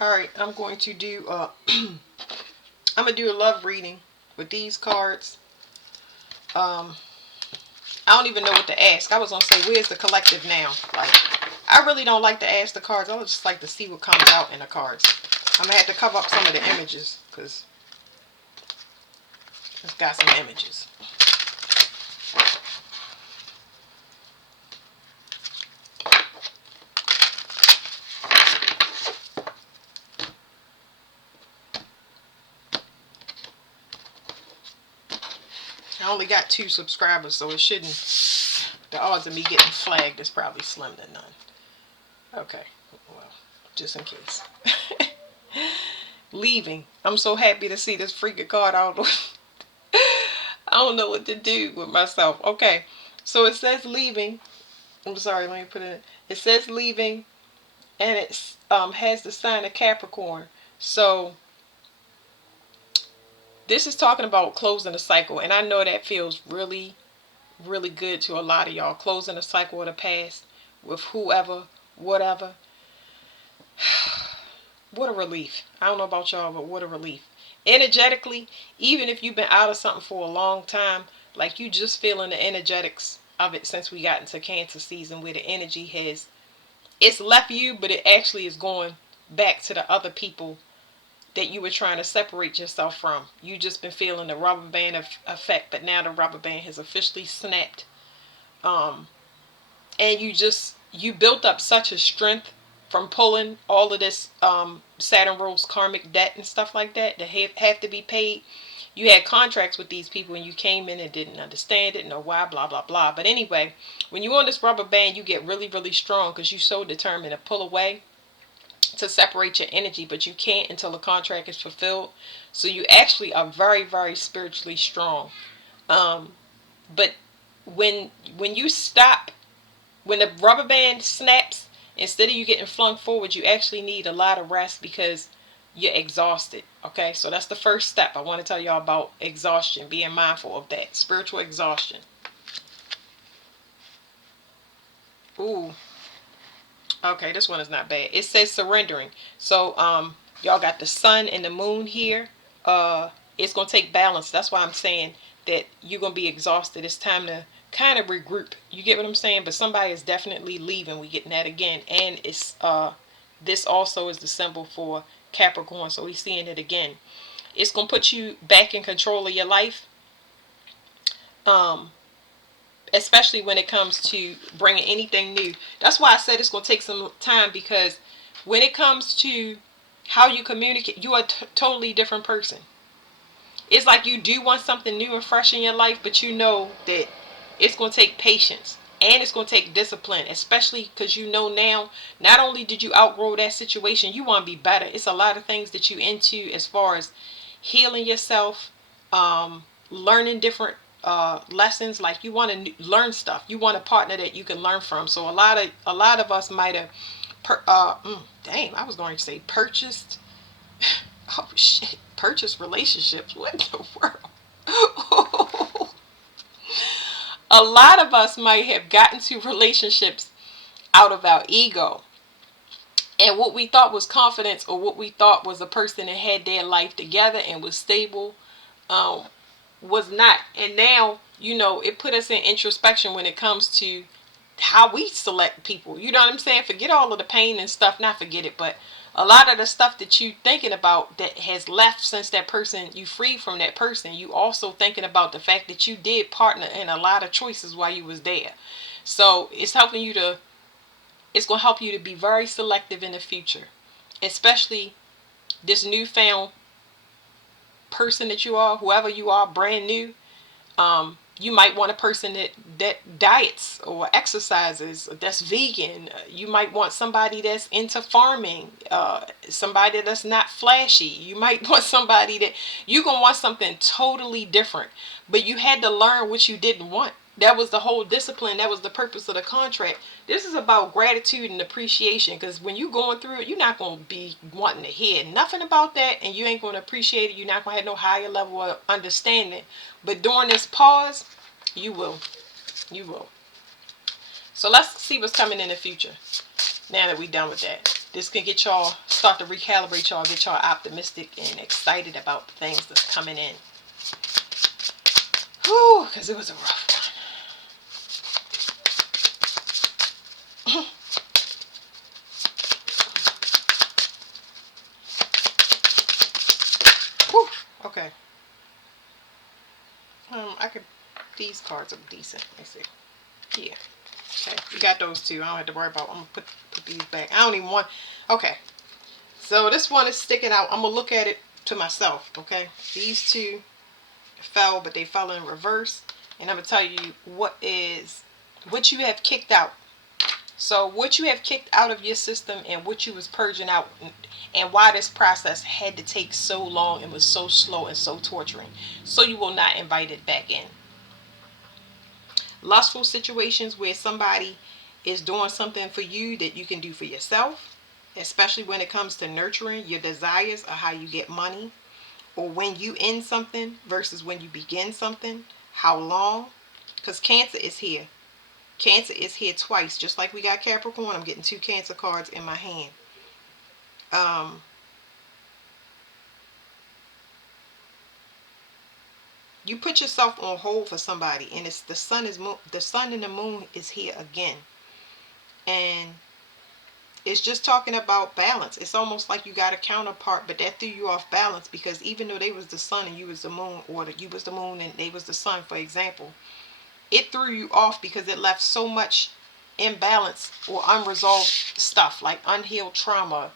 Alright, I'm going to do I'm gonna do a love reading with these cards. Um I don't even know what to ask. I was gonna say, where's the collective now? Like, I really don't like to ask the cards. I would just like to see what comes out in the cards. I'm gonna have to cover up some of the images because it's got some images. I only got 2 subscribers, so it shouldn't. The odds of me getting flagged is probably slim to none. Okay, well, just in case. Leaving. I'm so happy to see this freaking card. I don't know what to do with myself. Okay, so it says leaving. I'm sorry, let me put it in. It says leaving, and it has the sign of Capricorn. So this is talking about closing a cycle, and I know that feels really, really good to a lot of y'all. Closing a cycle of the past with whoever, whatever. What a relief. I don't know about y'all, but what a relief. Energetically, even if you've been out of something for a long time, like you just feeling the energetics of it since we got into Cancer season, where the energy has, it's left you, but it actually is going back to the other people that you were trying to separate yourself from. You just been feeling the rubber band effect, but now the rubber band has officially snapped. Um, and you built up such a strength from pulling all of this Saturn rules karmic debt and stuff like that have to be paid. You had contracts with these people and you came in and didn't understand it, know why, blah blah blah. But anyway, when you're on this rubber band, you get really really strong because you're so determined to pull away, to separate your energy, but you can't until the contract is fulfilled. So you actually are very very spiritually strong. um, but when you stop, when the rubber band snaps, instead of you getting flung forward, you actually need a lot of rest because you're exhausted. Okay, so that's the first step. I want to tell y'all about exhaustion, being mindful of that spiritual exhaustion. Ooh, okay, this one is not bad. It says surrendering. So y'all got the sun and the moon here. It's gonna take balance. That's why I'm saying that you're gonna be exhausted. It's time to kind of regroup. You get what I'm saying? But somebody is definitely leaving. We getting that again. And it's this also is the symbol for Capricorn. So we're seeing it again. It's gonna put you back in control of your life. Um, Especially when it comes to bringing anything new. That's why I said it's going to take some time, because when it comes to how you communicate, you are a totally different person. It's like you do want something new and fresh in your life, but you know that it's going to take patience and it's going to take discipline, especially because you know now, not only did you outgrow that situation, you want to be better. It's a lot of things that you into as far as healing yourself, learning different lessons. Like you want to learn stuff. You want a partner that you can learn from. So a lot of us might have, dang, I was going to say purchased. Oh shit, purchased relationships. What in the world? A lot of us might have gotten to relationships out of our ego. And what we thought was confidence, or what we thought was a person that had their life together and was stable, um, was not. And now, it put us in introspection when it comes to how we select people. You know what I'm saying? Forget all of the pain and stuff. Not forget it, but a lot of the stuff that you thinking about that has left since that person, you freed from that person, you also thinking about the fact that you did partner in a lot of choices while you was there. So it's going to help you to be very selective in the future, especially this newfound person that you are, whoever you are, brand new. You might want a person that diets or exercises, that's vegan. You might want somebody that's into farming, somebody that's not flashy. You might want somebody that you're gonna want something totally different. But you had to learn what you didn't want. That was the whole discipline. That was the purpose of the contract. This is about gratitude and appreciation, because when you're going through it, you're not going to be wanting to hear nothing about that, and you ain't going to appreciate it. You're not going to have no higher level of understanding. But during this pause, you will. You will. So let's see what's coming in the future now that we're done with that. This can get y'all, start to recalibrate y'all, get y'all optimistic and excited about the things that's coming in. Whew, because it was a rough one. Whew, okay. I could, these cards are decent. Let me see. Yeah. Okay, we got those two. I don't have to worry about. I'm gonna put these back. I don't even want. Okay, so this one is sticking out. I'm gonna look at it to myself. Okay, these two fell, but they fell in reverse, and I'm gonna tell you what you have kicked out. So what you have kicked out of your system and what you was purging out, and why this process had to take so long and was so slow and so torturing, so you will not invite it back in. Lustful situations where somebody is doing something for you that you can do for yourself, especially when it comes to nurturing your desires or how you get money, or when you end something versus when you begin something, how long, because Cancer is here. Cancer is here twice, just like we got Capricorn. I'm getting two Cancer cards in my hand. You put yourself on hold for somebody, and it's the sun and the moon is here again, and it's just talking about balance. It's almost like you got a counterpart, but that threw you off balance, because even though they was the sun and you was the moon, or you was the moon and they was the sun, for example, it threw you off because it left so much imbalance or unresolved stuff, like unhealed trauma,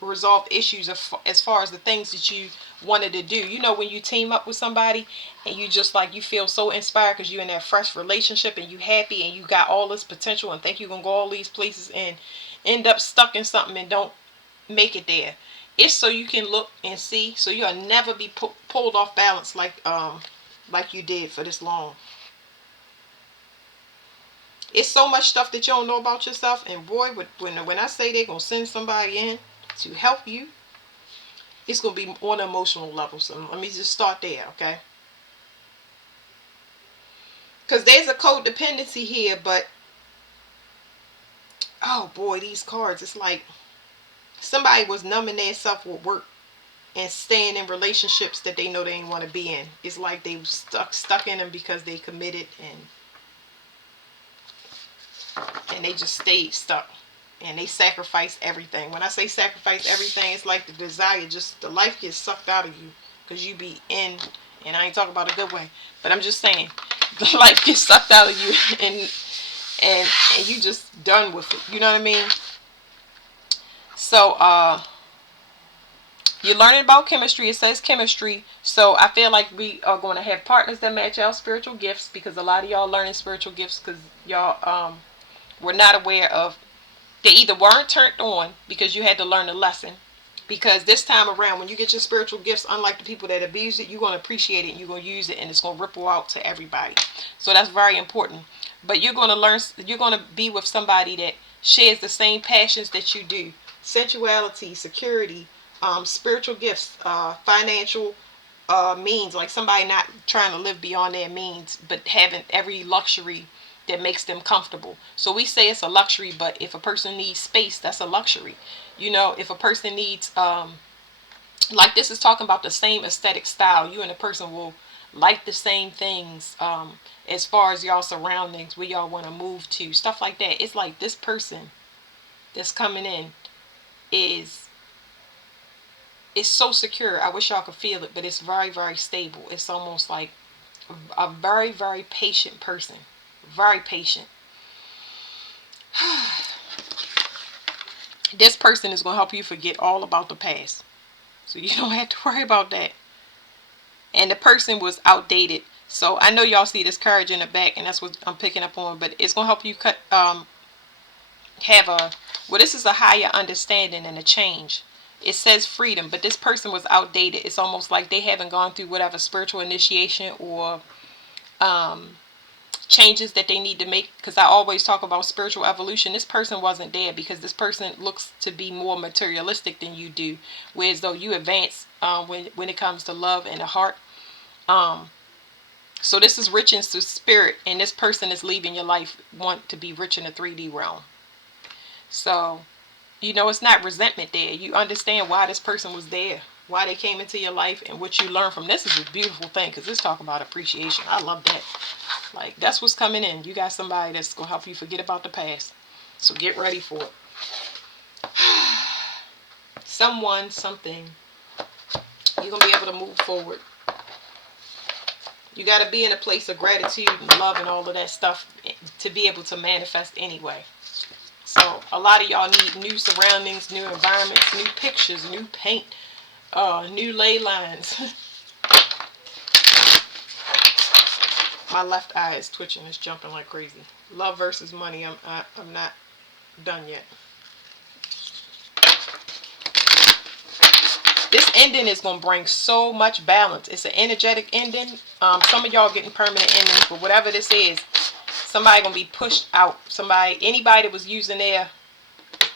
resolved issues as far as the things that you wanted to do. You know, when you team up with somebody and you just like, you feel so inspired because you're in that fresh relationship and you happy and you got all this potential and think you're gonna go all these places and end up stuck in something and don't make it there. It's so you can look and see, so you'll never be pulled off balance like you did for this long. It's so much stuff that you don't know about yourself, and boy, when I say they're gonna send somebody in to help you, it's gonna be on an emotional level. So let me just start there, okay? Because there's a codependency here, but oh boy, these cards, it's like somebody was numbing themselves with work and staying in relationships that they know they didn't want to be in. It's like they were stuck in them because they committed, and they just stayed stuck, and they sacrificed everything. When I say sacrifice everything, it's like the desire, just the life gets sucked out of you because you be in, and I ain't talking about a good way, but I'm just saying the life gets sucked out of you, and you just done with it. You know what I mean? So you're learning about chemistry. It says chemistry. So I feel like we are going to have partners that match our spiritual gifts, because a lot of y'all learning spiritual gifts because y'all were not aware of. They either weren't turned on because you had to learn a lesson. Because this time around, when you get your spiritual gifts, unlike the people that abuse it, you're going to appreciate it and you're going to use it, and it's going to ripple out to everybody. So that's very important. But you're going to learn, you're going to be with somebody that shares the same passions that you do: sensuality, security, spiritual gifts, financial means, like somebody not trying to live beyond their means, but having every luxury that makes them comfortable. So we say it's a luxury, but if a person needs space, that's a luxury. You know, if a person needs, like this is talking about the same aesthetic style, you and the person will like the same things, as far as y'all surroundings, where y'all want to move to, stuff like that. It's like this person that's coming in is so secure. I wish y'all could feel it, but it's very, very stable. It's almost like a very, very patient person. Very patient. This person is going to help you forget all about the past, so you don't have to worry about that. And the person was outdated. So I know y'all see this courage in the back, and that's what I'm picking up on. But it's going to help you have a, well, this is a higher understanding and a change. It says freedom, but this person was outdated. It's almost like they haven't gone through whatever spiritual initiation or changes that they need to make, because I always talk about spiritual evolution. This person wasn't there because this person looks to be more materialistic than you do, whereas though you advance when it comes to love and the heart. So this is rich in spirit, and this person is leaving your life want to be rich in the 3D realm. So, it's not resentment there. You understand why this person was there, why they came into your life, and what you learn from this is a beautiful thing, because this talk about appreciation. I love that. Like, that's what's coming in. You got somebody that's going to help you forget about the past. So get ready for it. Someone, something. You're going to be able to move forward. You got to be in a place of gratitude and love and all of that stuff to be able to manifest anyway. So a lot of y'all need new surroundings, new environments, new pictures, new paint, new ley lines. My left eye is twitching. It's jumping like crazy. Love versus money. I'm not done yet. This ending is going to bring so much balance. It's an energetic ending. Some of y'all getting permanent endings, but whatever this is, somebody going to be pushed out. Anybody that was using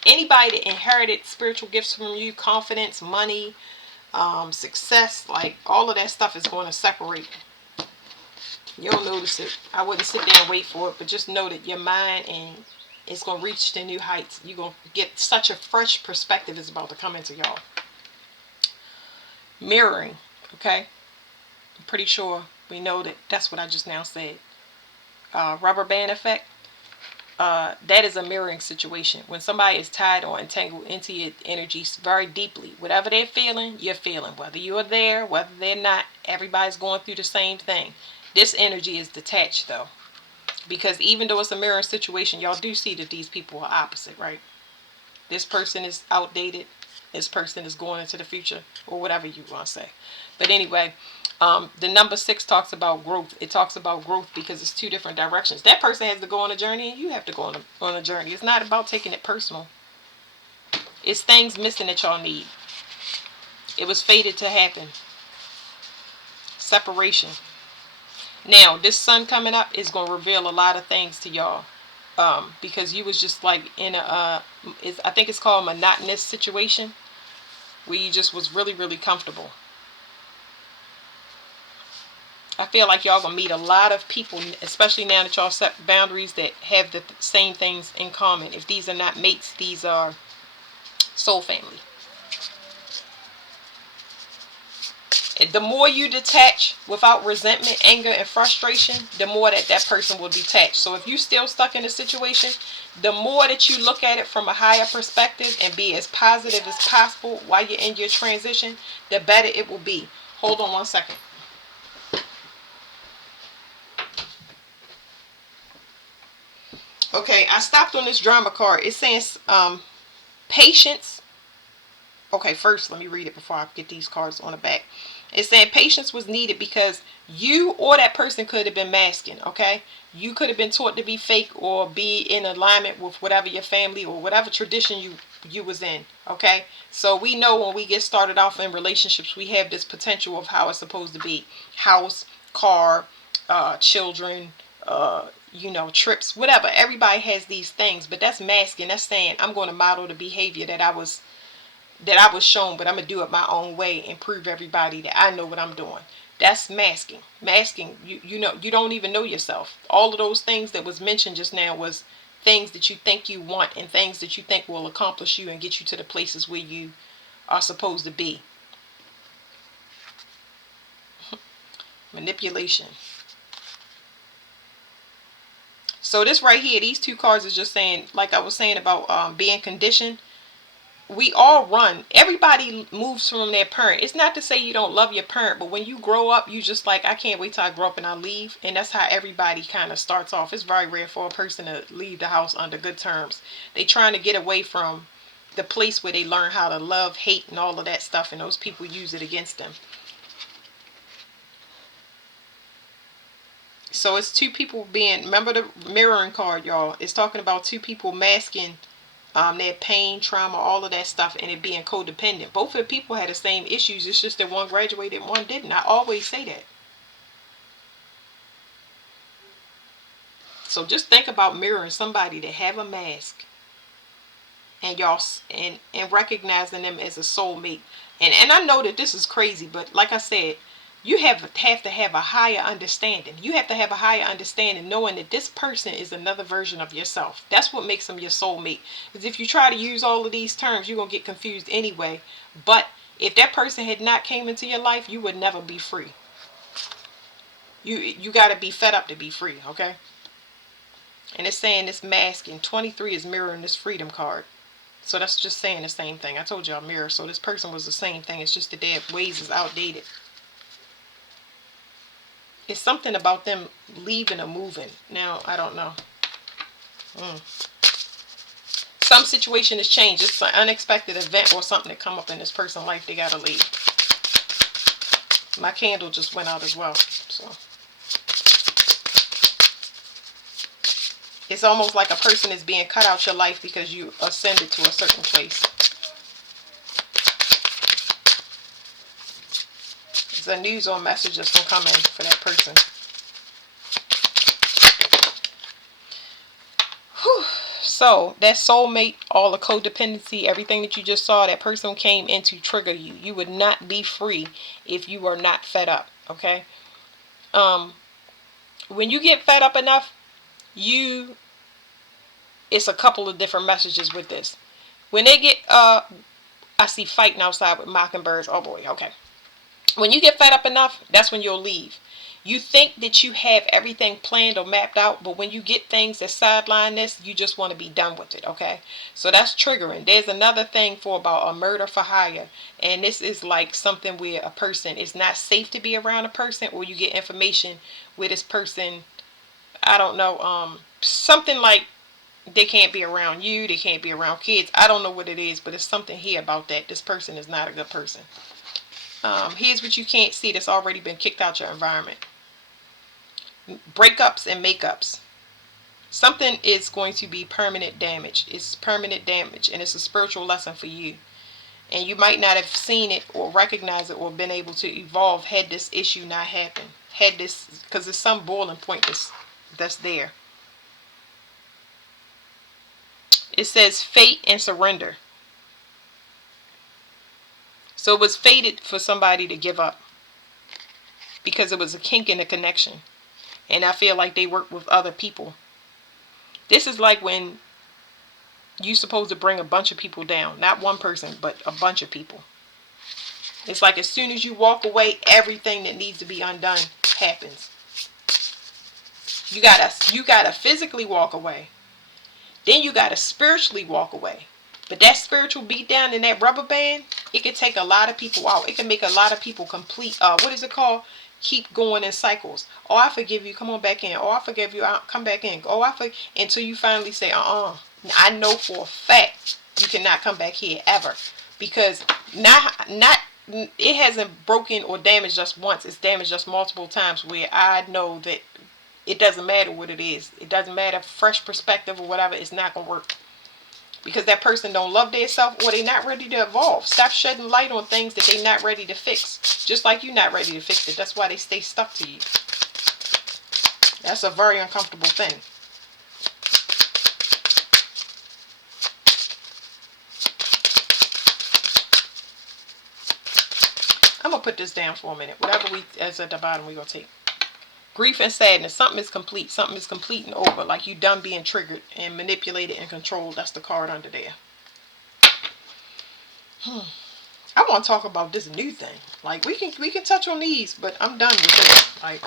anybody that inherited spiritual gifts from you, confidence, money, success, like all of that stuff is going to separate. You'll notice it. I wouldn't sit there and wait for it, but just know that your mind and it's going to reach to new heights. You're going to get such a fresh perspective is about to come into y'all. Mirroring, okay? I'm pretty sure we know that that's what I just now said. Rubber band effect. That is a mirroring situation. When somebody is tied or entangled into your energy very deeply, whatever they're feeling, you're feeling. Whether you're there, whether they're not, everybody's going through the same thing. This energy is detached though. Because even though it's a mirroring situation, y'all do see that these people are opposite, right? This person is outdated. This person is going into the future, or whatever you want to say. But anyway, the number 6 talks about growth. It talks about growth because it's two different directions. That person has to go on a journey, and you have to go on a journey. It's not about taking it personal. It's things missing that y'all need. It was fated to happen. Separation. Now, this sun coming up is going to reveal a lot of things to y'all. Because you was just like in a, I think it's called a monotonous situation where you just was really, really comfortable. I feel like y'all gonna meet a lot of people, especially now that y'all set boundaries, that have the same things in common. If these are not mates, these are soul family. The more you detach without resentment, anger, and frustration, the more that person will detach. So if you're still stuck in a situation, the more that you look at it from a higher perspective and be as positive as possible while you're in your transition, the better it will be. Hold on one second. Okay, I stopped on this drama card. It says patience. Okay, first let me read it before I get these cards on the back. It's saying patience was needed because you or that person could have been masking, okay? You could have been taught to be fake or be in alignment with whatever your family or whatever tradition you was in, okay? So we know when we get started off in relationships, we have this potential of how it's supposed to be. House, car, children, trips, whatever. Everybody has these things, but that's masking. That's saying I'm going to model the behavior that I was shown, but I'm going to do it my own way and prove everybody that I know what I'm doing. That's masking. Masking, you don't even know yourself. All of those things that was mentioned just now was things that you think you want and things that you think will accomplish you and get you to the places where you are supposed to be. Manipulation. So this right here, these two cards is just saying, like I was saying about being conditioned. We all run. Everybody moves from their parent. It's not to say you don't love your parent, but when you grow up, you just like, I can't wait till I grow up and I leave. And that's how everybody kind of starts off. It's very rare for a person to leave the house under good terms. They trying to get away from the place where they learn how to love, hate, and all of that stuff, and those people use it against them. So it's two people being, remember the mirroring card, y'all. It's talking about two people masking their pain, trauma, all of that stuff, and it being codependent. Both of the people had the same issues. It's just that one graduated and one didn't. I always say that. So just think about mirroring somebody that have a mask, and y'all and recognizing them as a soulmate. And I know that this is crazy, but like I said, You have to have a higher understanding. You have to have a higher understanding, knowing that this person is another version of yourself. That's what makes them your soulmate. Because if you try to use all of these terms, you're gonna get confused anyway. But if that person had not came into your life, you would never be free. You got to be fed up to be free, okay? And it's saying this masking 23 is mirroring this freedom card. So that's just saying the same thing. I told y'all mirror. So this person was the same thing. It's just that their ways is outdated. It's something about them leaving or moving. Now, I don't know. Some situation has changed. It's an unexpected event or something that come up in this person's life. They got to leave. My candle just went out as well. So it's almost like a person is being cut out your life because you ascended to a certain place. It's a news or message that's going to come in for that person. Whew. So, that soulmate, all the codependency, everything that you just saw, that person came in to trigger you. You would not be free if you were not fed up, okay? When you get fed up enough, it's a couple of different messages with this. When they get, I see fighting outside with mockingbirds. Oh boy, okay. When you get fed up enough, that's when you'll leave. You think that you have everything planned or mapped out, but when you get things that sideline this, you just want to be done with it, okay? So that's triggering. There's another thing for about a murder for hire, and this is like something where a person is not safe to be around a person, or you get information where this person, I don't know, something like they can't be around you, they can't be around kids. I don't know what it is, but it's something here about that. This person is not a good person. Here's what you can't see that's already been kicked out your environment. Breakups and makeups. Something is going to be permanent damage. It's permanent damage, and it's a spiritual lesson for you. And you might not have seen it or recognized it or been able to evolve had this issue not happened. Had this, because there's some boiling point that's there. It says fate and surrender. So it was fated for somebody to give up because it was a kink in the connection. And I feel like they work with other people. This is like when you're supposed to bring a bunch of people down. Not one person, but a bunch of people. It's like as soon as you walk away, everything that needs to be undone happens. You gotta physically walk away. Then you gotta spiritually walk away. But that spiritual beatdown and that rubber band, it can take a lot of people out. It can make a lot of people complete, what is it called? Keep going in cycles. Oh, I forgive you. Come on back in. Oh, I forgive you. I'll come back in. Oh, until you finally say, I know for a fact you cannot come back here ever. Because it hasn't broken or damaged us once. It's damaged us multiple times where I know that it doesn't matter what it is. It doesn't matter, fresh perspective or whatever. It's not going to work. Because that person don't love themselves or they're not ready to evolve. Stop shedding light on things that they're not ready to fix. Just like you're not ready to fix it. That's why they stay stuck to you. That's a very uncomfortable thing. I'm going to put this down for a minute. Whatever is at the bottom, we're going to take. Grief and sadness. Something is complete. Something is complete and over. Like you done being triggered and manipulated and controlled. That's the card under there. I want to talk about this new thing. Like we can touch on these, but I'm done with this. Like,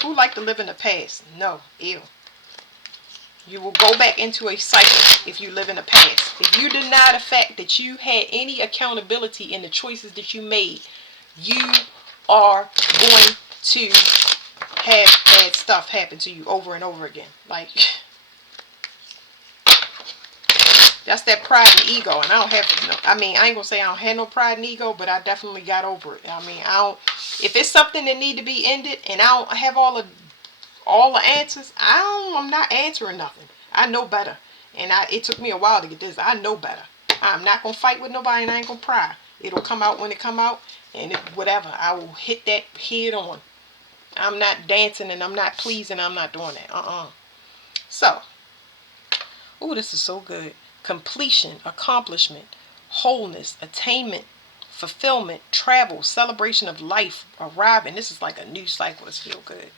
who like to live in the past? No. Ew. You will go back into a cycle if you live in the past. If you deny the fact that you had any accountability in the choices that you made, you are going to have bad stuff happen to you over and over again. Like, that's that pride and ego. And I don't have, I ain't gonna say I don't have no pride and ego, but I definitely got over it. If it's something that need to be ended and I don't have all the answers, I'm not answering nothing. I know better. And it took me a while to get this. I know better. I'm not gonna fight with nobody and I ain't gonna pry. It'll come out when it come out, and whatever. I will hit that head on. I'm not dancing and I'm not pleasing. I'm not doing that. So, this is so good. Completion, accomplishment, wholeness, attainment, fulfillment, travel, celebration of life, arriving. This is like a new cycle. It's feel good.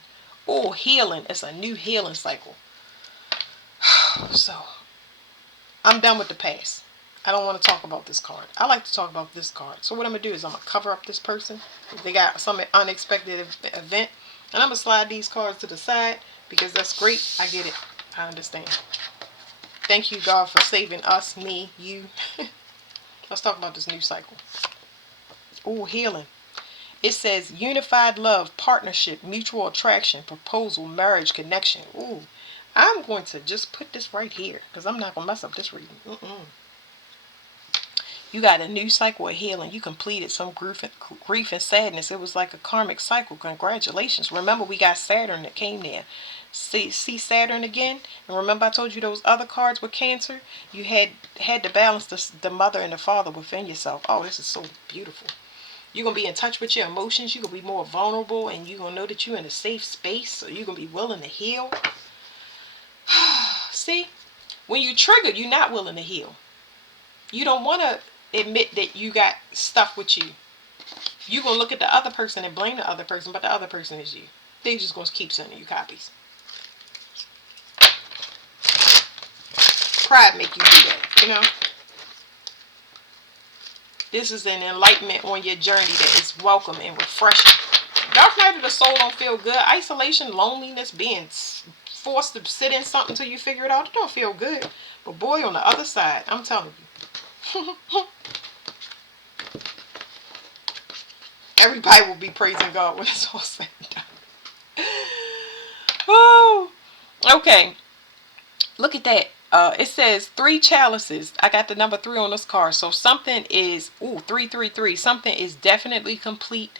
Oh, healing. It's a new healing cycle. So, I'm done with the past. I don't want to talk about this card. I like to talk about this card. So what I'm going to do is I'm going to cover up this person. If they got some unexpected event. And I'm going to slide these cards to the side because that's great. I get it. I understand. Thank you, God, for saving us, me, you. Let's talk about this new cycle. Ooh, healing. It says unified love, partnership, mutual attraction, proposal, marriage, connection. Ooh, I'm going to just put this right here because I'm not going to mess up this reading. You got a new cycle of healing. You completed some grief and sadness. It was like a karmic cycle. Congratulations. Remember, we got Saturn that came there. See Saturn again? And remember I told you those other cards with Cancer? You had to balance the mother and the father within yourself. Oh, this is so beautiful. You're going to be in touch with your emotions. You're going to be more vulnerable. And you're going to know that you're in a safe space. So you're going to be willing to heal. See? When you trigger, you're not willing to heal. You don't want to admit that you got stuff with you. You're going to look at the other person and blame the other person, but the other person is you. They're just going to keep sending you copies. Pride make you do that, you know. This is an enlightenment on your journey that is welcome and refreshing. Dark night of the soul don't feel good. Isolation, loneliness, being forced to sit in something until you figure it out, it don't feel good. But boy, on the other side, I'm telling you. Everybody will be praising God when it's all said and done. Oh, okay. Look at that. It says 3 chalices. I got the number 3 on this card. So something is, 333. Something is definitely complete.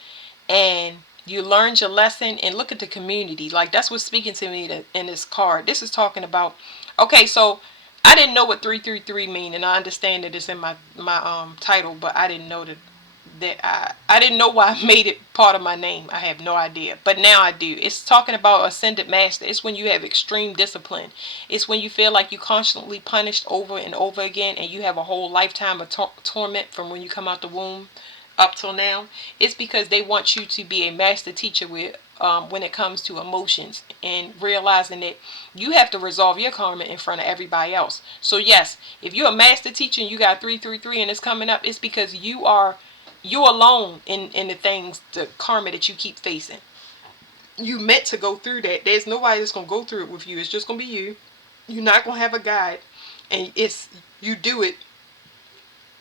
And you learned your lesson. And look at the community. Like, that's what's speaking to me in this card. This is talking about, okay, so I didn't know what 333 mean. And I understand that it's in my title. But I didn't know that I didn't know why I made it part of my name. I have no idea. But now I do. It's talking about ascended master. It's when you have extreme discipline. It's when you feel like you're constantly punished over and over again and you have a whole lifetime of torment from when you come out the womb up till now. It's because they want you to be a master teacher with when it comes to emotions and realizing that you have to resolve your karma in front of everybody else. So yes, if you're a master teacher and you got 333 and it's coming up, it's because you're alone in the things, the karma that you keep facing. You meant to go through that. There's nobody that's going to go through it with you. It's just going to be you. You're not going to have a guide. And it's, you do it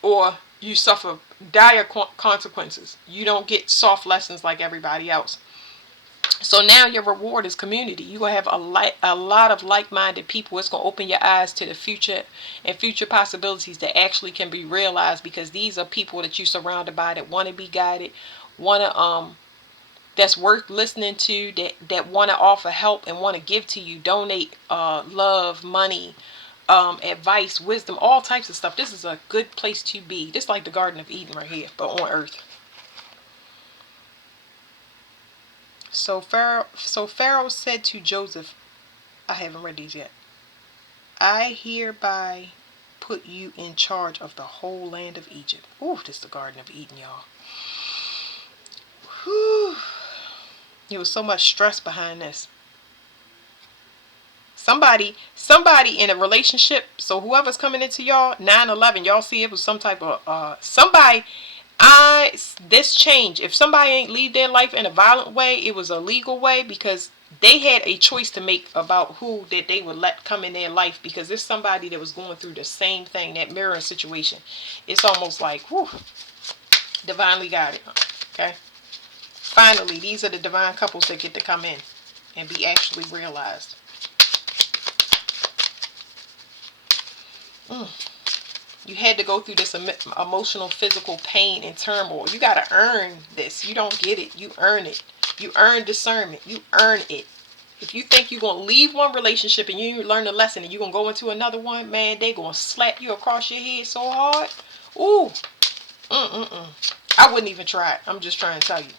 or you suffer dire consequences. You don't get soft lessons like everybody else. So now your reward is community. You're going to have a lot of like-minded people. It's going to open your eyes to the future and future possibilities that actually can be realized because these are people that you're surrounded by that want to be guided, that's worth listening to, that want to offer help and want to give to you, donate love, money, advice, wisdom, all types of stuff. This is a good place to be. This is like the Garden of Eden right here, but on earth. So Pharaoh said to Joseph, I haven't read these yet. I hereby put you in charge of the whole land of Egypt. Ooh, this is the Garden of Eden, y'all. Whew. There was so much stress behind this. Somebody in a relationship, so whoever's coming into y'all, 9/11, y'all see it was some type of, somebody, this change, if somebody ain't leave their life in a violent way, it was a legal way because they had a choice to make about who that they would let come in their life because there's somebody that was going through the same thing, that mirror situation. It's almost like, whew, divinely guided, okay? Finally, these are the divine couples that get to come in and be actually realized. You had to go through this emotional, physical pain and turmoil. You got to earn this. You don't get it. You earn it. You earn discernment. You earn it. If you think you're going to leave one relationship and you learn a lesson and you're going to go into another one, man, they going to slap you across your head so hard. Ooh. I wouldn't even try it. I'm just trying to tell you.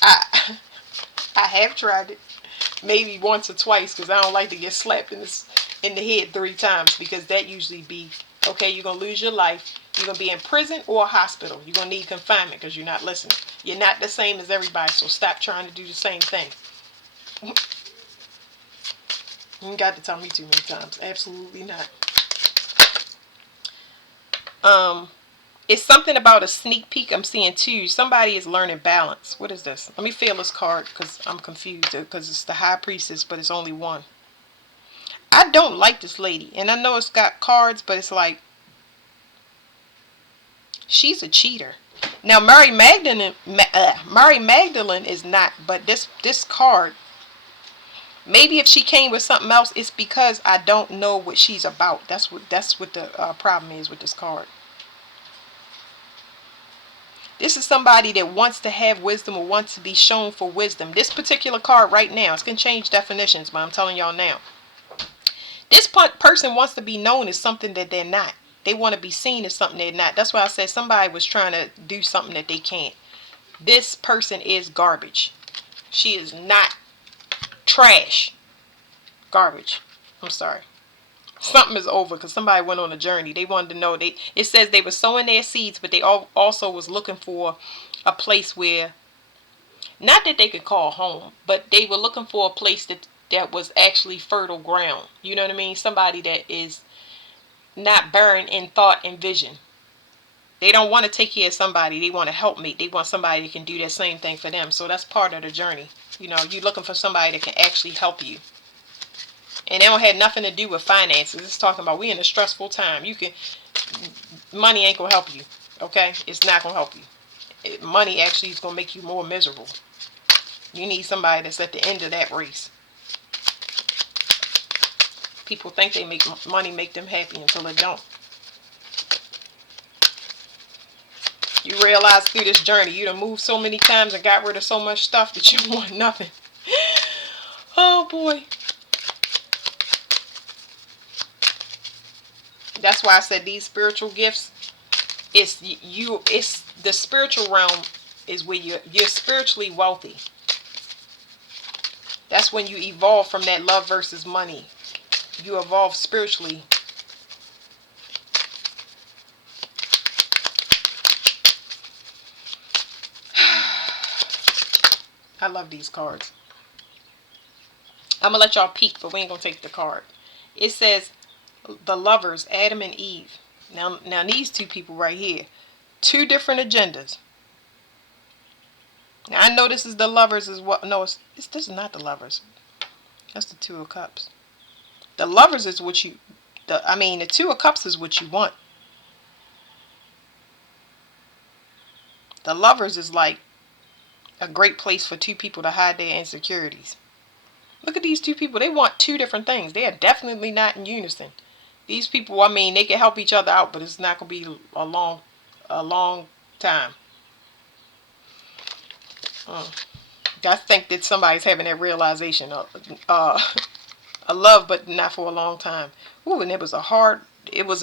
I have tried it. Maybe once or twice because I don't like to get slapped in the head 3 times because that usually be Okay, you're going to lose your life. You're going to be in prison or a hospital. You're going to need confinement because you're not listening. You're not the same as everybody, so stop trying to do the same thing. You ain't got to tell me too many times. Absolutely not. It's something about a sneak peek I'm seeing too. Somebody is learning balance. What is this? Let me feel this card because I'm confused because it's the High Priestess, but it's only one. I don't like this lady. And I know it's got cards, but it's like she's a cheater. Now Mary Magdalene is not, but this card, maybe if she came with something else, it's because I don't know what she's about. That's what the problem is with this card. This is somebody that wants to have wisdom or wants to be shown for wisdom. This particular card right now, it's going to change definitions, but I'm telling y'all now. This person wants to be known as something that they're not. They want to be seen as something they're not. That's why I said somebody was trying to do something that they can't. This person is garbage. She is not trash. Garbage. I'm sorry. Something is over because somebody went on a journey. They wanted to know. It says they were sowing their seeds, but they also was looking for a place where, not that they could call home, but they were looking for a place that was actually fertile ground. You know what I mean? Somebody that is not barren in thought and vision. They don't want to take care of somebody. They want to help me. They want somebody that can do that same thing for them. So that's part of the journey. You know, you're looking for somebody that can actually help you. And they don't have nothing to do with finances. It's talking about we in a stressful time. Money ain't going to help you. Okay? It's not going to help you. Money actually is going to make you more miserable. You need somebody that's at the end of that race. People think they make money make them happy until it don't. You realize through this journey, you done moved so many times and got rid of so much stuff that you want nothing. Oh boy. That's why I said these spiritual gifts, it's the spiritual realm is where you're spiritually wealthy. That's when you evolve from that love versus money. You evolve spiritually. I love these cards. I'm going to let y'all peek, but we ain't going to take the card. It says the lovers, Adam and Eve. Now these two people right here, two different agendas. Now I know this is the lovers as well. No, this is not the lovers. That's the Two of Cups. The lovers is what the Two of Cups is what you want. The lovers is like a great place for two people to hide their insecurities. Look at these two people. They want two different things. They are definitely not in unison. These people, they can help each other out, but it's not going to be a long time. I think that somebody's having that realization of a love, but not for a long time. Ooh, and it was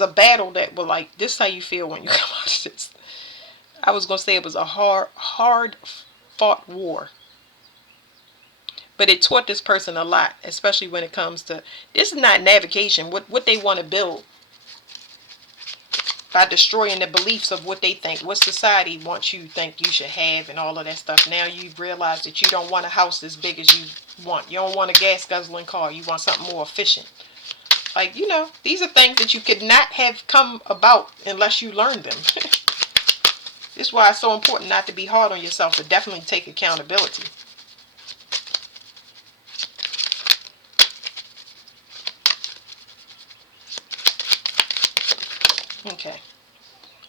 a battle that was like, this is how you feel when you come out of this. I was going to say it was a hard fought war. But it taught this person a lot, especially when it comes to, this is not navigation, what they want to build. By destroying the beliefs of what they think, what society wants you to think you should have and all of that stuff. Now you've realized that you don't want a house as big as you want. You don't want a gas guzzling car. You want something more efficient. Like, these are things that you could not have come about unless you learned them. This is why it's so important not to be hard on yourself, but definitely take accountability. Okay.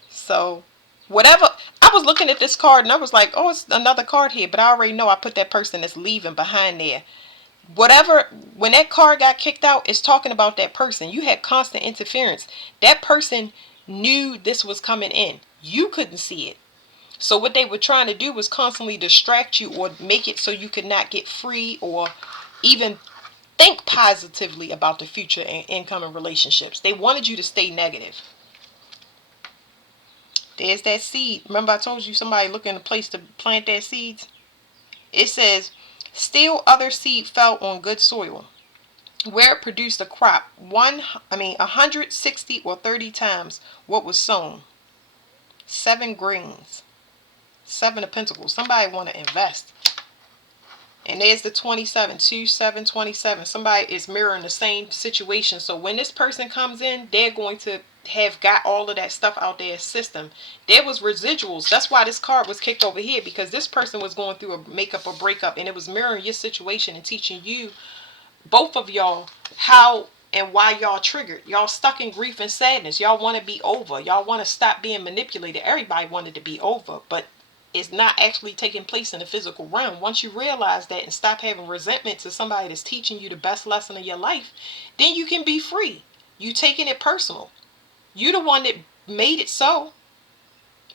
So, whatever. I was looking at this card and I was like, oh, it's another card here. But I already know I put that person that's leaving behind there. Whatever, when that card got kicked out, it's talking about that person. You had constant interference. That person knew this was coming in. You couldn't see it. So what they were trying to do was constantly distract you or make it so you could not get free or even think positively about the future and incoming relationships. They wanted you to stay negative. There's that seed. Remember I told you somebody looking at a place to plant their seeds? It says, still other seed fell on good soil. where it produced a crop 160 or 30 times what was sown. 7 greens. 7 of Pentacles. Somebody want to invest. And there's the 27, 2, 7, 27. Somebody is mirroring the same situation. So when this person comes in, they're going to have got all of that stuff out their system. There was residuals. That's why this card was kicked over here, because this person was going through a makeup or breakup, and it was mirroring your situation and teaching you, both of y'all, how and why y'all triggered. Y'all stuck in grief and sadness. Y'all want to be over. Y'all want to stop being manipulated. Everybody wanted to be over, but it's not actually taking place in the physical realm. Once you realize that and stop having resentment to somebody that's teaching you the best lesson of your life, then you can be free. You taking it personal. You the one that made it so.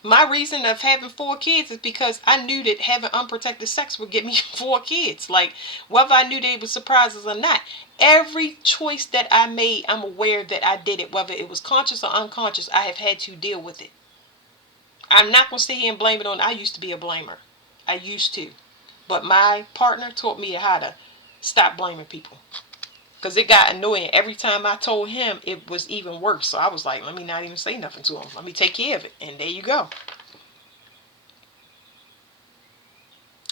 My reason of having 4 kids is because I knew that having unprotected sex would get me 4 kids. Like, whether I knew they were surprises or not. Every choice that I made, I'm aware that I did it. Whether it was conscious or unconscious, I have had to deal with it. I'm not going to sit here and blame it on, I used to be a blamer. I used to. But my partner taught me how to stop blaming people. Because it got annoying. Every time I told him, it was even worse. So I was like, let me not even say nothing to him. Let me take care of it. And there you go.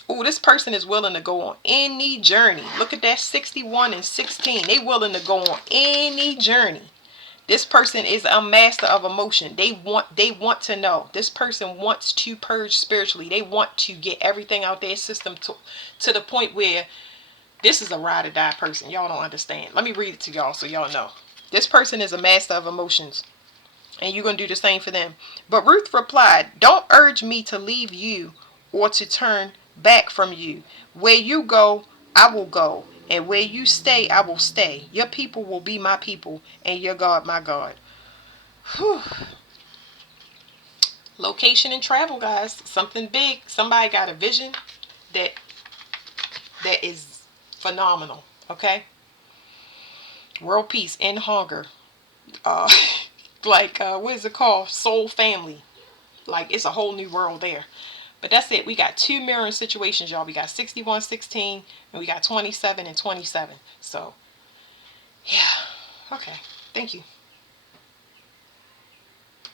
Oh, this person is willing to go on any journey. Look at that, 61 and 16. They willing to go on any journey. This person is a master of emotion. They want to know. This person wants to purge spiritually. They want to get everything out their system to the point where this is a ride or die person. Y'all don't understand. Let me read it to y'all so y'all know. This person is a master of emotions, and you're going to do the same for them. But Ruth replied, don't urge me to leave you or to turn back from you. Where you go, I will go. And where you stay, I will stay. Your people will be my people, and your God, my God. Whew. Location and travel, guys. Something big. Somebody got a vision that is phenomenal. Okay? World peace and hunger. Uh, what is it called? Soul family. Like, it's a whole new world there. But that's it. We got 2 mirroring situations, y'all. We got 61, 16, and we got 27 and 27. So, yeah. Okay. Thank you.